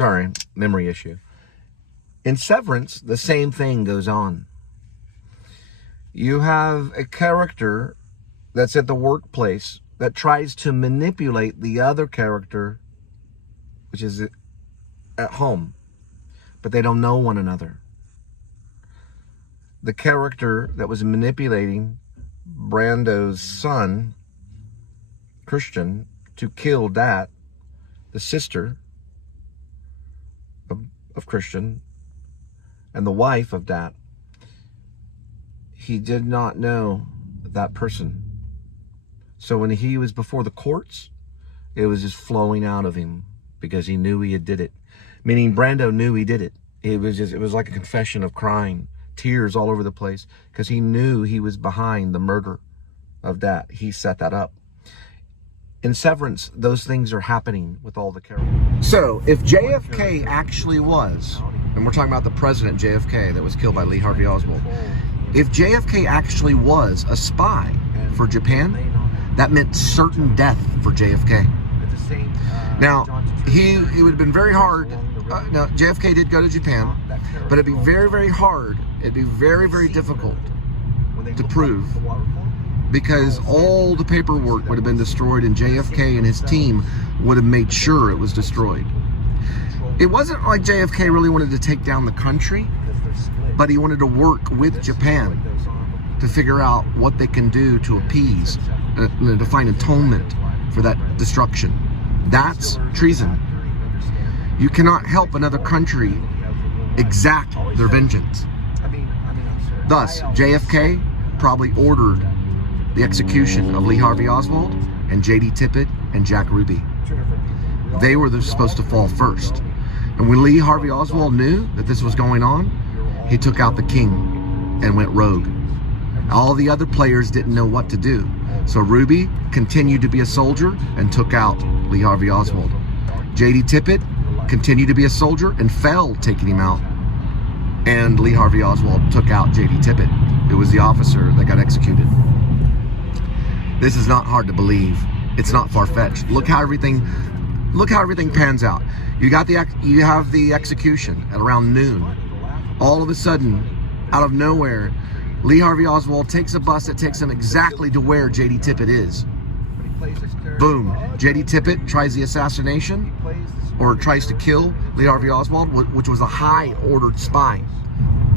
Sorry, memory issue. In Severance, the same thing goes on. You have a character that's at the workplace that tries to manipulate the other character, which is at home, but they don't know one another. The character that was manipulating Brando's son, Christian, to kill Dat, the sister of Christian, and the wife of Dat, he did not know that person. So when he was before the courts, it was just flowing out of him because he knew he had did it. Meaning Brando knew he did it. It was like a confession of crying, tears all over the place, because he knew he was behind the murder of Dat. He set that up. In Severance, those things are happening with all the characters. So if JFK actually was, and we're talking about the president JFK that was killed by Lee Harvey Oswald, if JFK actually was a spy for Japan, that meant certain death for JFK. Now, it would have been very hard. Now, JFK did go to Japan, but it'd be very, very hard. It'd be very, very difficult to prove, because all the paperwork would have been destroyed, and JFK and his team would have made sure it was destroyed. It wasn't like JFK really wanted to take down the country, but he wanted to work with Japan to figure out what they can do to appease, to find atonement for that destruction. That's treason. You cannot help another country exact their vengeance. Thus, JFK probably ordered the execution of Lee Harvey Oswald and J.D. Tippit and Jack Ruby. They were supposed to fall first. And when Lee Harvey Oswald knew that this was going on, he took out the king and went rogue. All the other players didn't know what to do. So Ruby continued to be a soldier and took out Lee Harvey Oswald. J.D. Tippit continued to be a soldier and fell, taking him out. And Lee Harvey Oswald took out J.D. Tippit. It was the officer that got executed. This is not hard to believe. It's not far-fetched. Look how everything pans out. You have the execution at around noon. All of a sudden, out of nowhere, Lee Harvey Oswald takes a bus that takes him exactly to where J.D. Tippit is. Boom. J.D. Tippit tries the assassination, or tries to kill Lee Harvey Oswald, which was a high-ordered spy.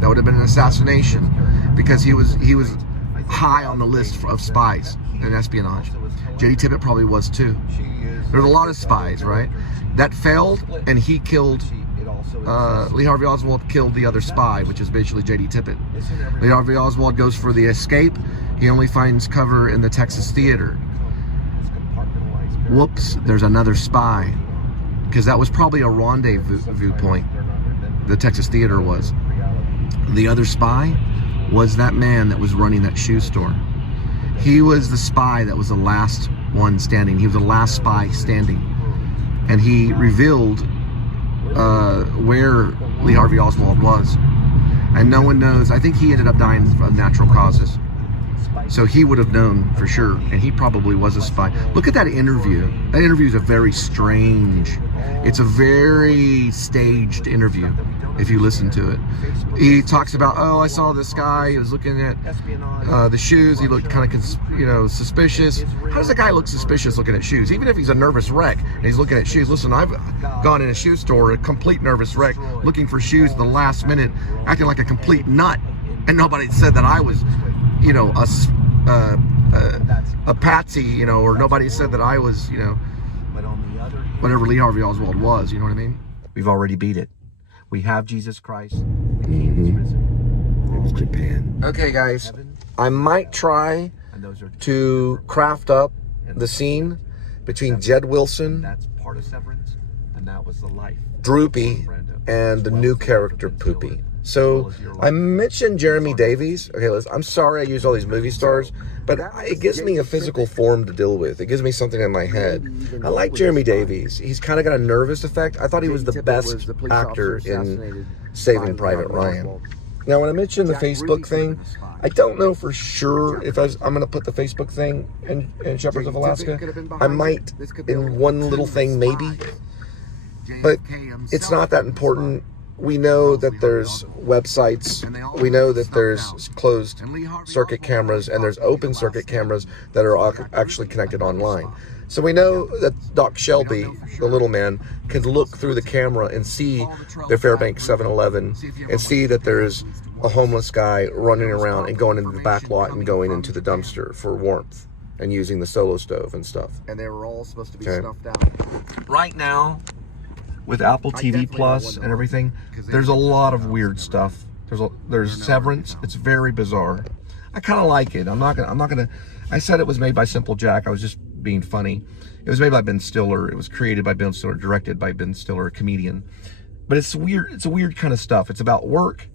That would have been an assassination, because he was high on the list of spies and espionage. J.D. Tippit probably was too. There's a lot of spies, right? That failed, and he killed, Lee Harvey Oswald killed the other spy, which is basically J.D. Tippit. Lee Harvey Oswald goes for the escape. He only finds cover in the Texas theater. Whoops, there's another spy. Because that was probably a rendezvous point. The Texas theater was. The other spy was that man that was running that shoe store. He was the spy that was the last one standing. He was the last spy standing. And he revealed where Lee Harvey Oswald was. And no one knows. I think he ended up dying of natural causes. So he would have known for sure. And he probably was a spy. Look at that interview. That interview is a very strange. It's a very staged interview, if you listen to it. He talks about, oh, I saw this guy. He was looking at the shoes. He looked kind of, suspicious. How does a guy look suspicious looking at shoes? Even if he's a nervous wreck and he's looking at shoes. Listen, I've gone in a shoe store, a complete nervous wreck, looking for shoes at the last minute, acting like a complete nut. And nobody said that I was, a patsy, or nobody said that I was, whatever Lee Harvey Oswald was, you know what I mean? We've already beat it. We have Jesus Christ. The King is risen. It was Japan. Okay, guys, I might try to craft up the scene between Jed Wilson, that's part of Severance, and that was the life, Droopy, and the new character Poopy. So I mentioned Jeremy Davies. Okay, I'm sorry I use all these movie stars, but it gives me a physical form to deal with. It gives me something in my head. I like Jeremy Davies. He's kind of got a nervous effect. I thought he was the best actor in Saving Private Ryan. Now, when I mentioned the Facebook thing, I don't know for sure if I'm going to put the Facebook thing in Shepherds of Alaska. I might, in one little thing maybe, But it's not that important. We know that there's websites, we know that there's closed circuit cameras, and there's open circuit cameras that are actually connected online. So we know that Doc Shelby, the little man, can look through the camera and see the Fairbanks 7-Eleven and see that there's a homeless guy running around and going into the back lot and going into the dumpster for warmth and using the solo stove and stuff. And they were all supposed to be snuffed out. Right now, with Apple TV Plus and everything, there's a lot of weird stuff. There's Severance. It's very bizarre. I kind of like it. I'm not gonna. I said it was made by Simple Jack. I was just being funny. It was made by Ben Stiller. It was created by Ben Stiller, directed by Ben Stiller, a comedian. But it's weird. It's a weird kind of stuff. It's about work,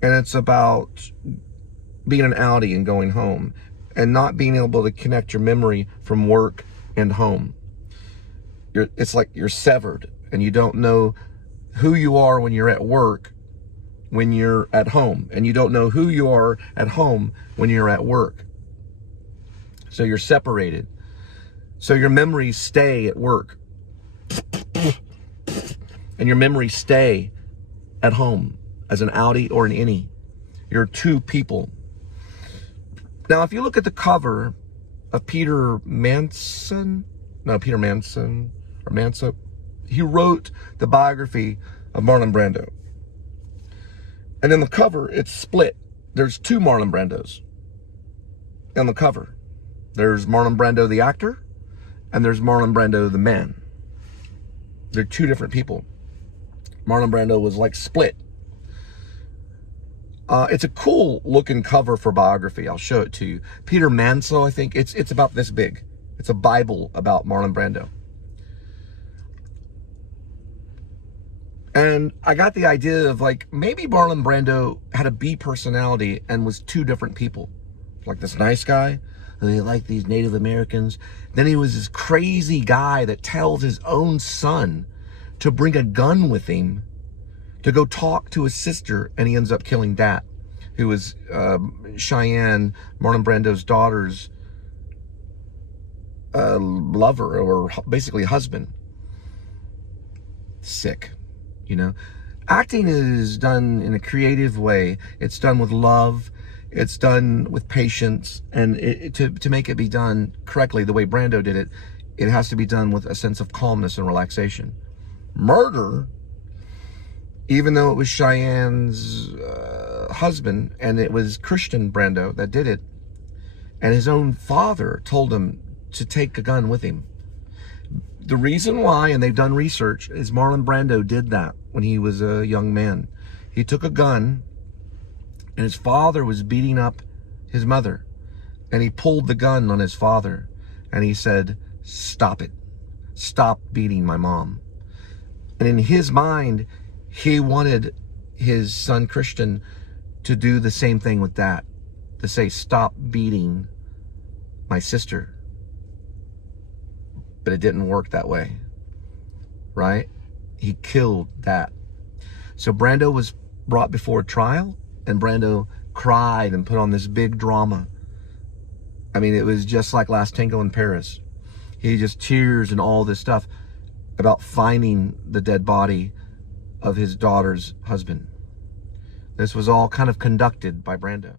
and it's about being an outie and going home, and not being able to connect your memory from work and home. It's like you're severed, and you don't know who you are when you're at work, when you're at home, and you don't know who you are at home when you're at work. So you're separated. So your memories stay at work, and your memories stay at home as an outie or an innie. You're two people. Now, if you look at the cover of Peter Manson, he wrote the biography of Marlon Brando. And in the cover, it's split. There's two Marlon Brandos on the cover. There's Marlon Brando, the actor, and there's Marlon Brando, the man. They're two different people. Marlon Brando was like split. It's a cool looking cover for biography. I'll show it to you. Peter Manso, I think. It's about this big. It's a Bible about Marlon Brando. And I got the idea of, like, maybe Marlon Brando had a B personality and was two different people. Like this nice guy, he liked these Native Americans. Then he was this crazy guy that tells his own son to bring a gun with him to go talk to his sister, and he ends up killing Dat, who was Cheyenne, Marlon Brando's daughter's lover, or basically husband. Sick, you know. Acting is done in a creative way. It's done with love. It's done with patience, and to make it be done correctly, the way Brando did it, it has to be done with a sense of calmness and relaxation. Murder, even though it was Cheyenne's husband, and it was Christian Brando that did it, and his own father told him to take a gun with him. The reason why, and they've done research, is Marlon Brando did that when he was a young man. He took a gun, and his father was beating up his mother, and he pulled the gun on his father, and he said, "Stop it. Stop beating my mom." And in his mind, he wanted his son Christian to do the same thing with that, to say, "Stop beating my sister." But it didn't work that way, right? He killed that. So Brando was brought before trial, and Brando cried and put on this big drama. I mean, it was just like Last Tango in Paris. He just tears and all this stuff about finding the dead body of his daughter's husband. This was all kind of conducted by Brando.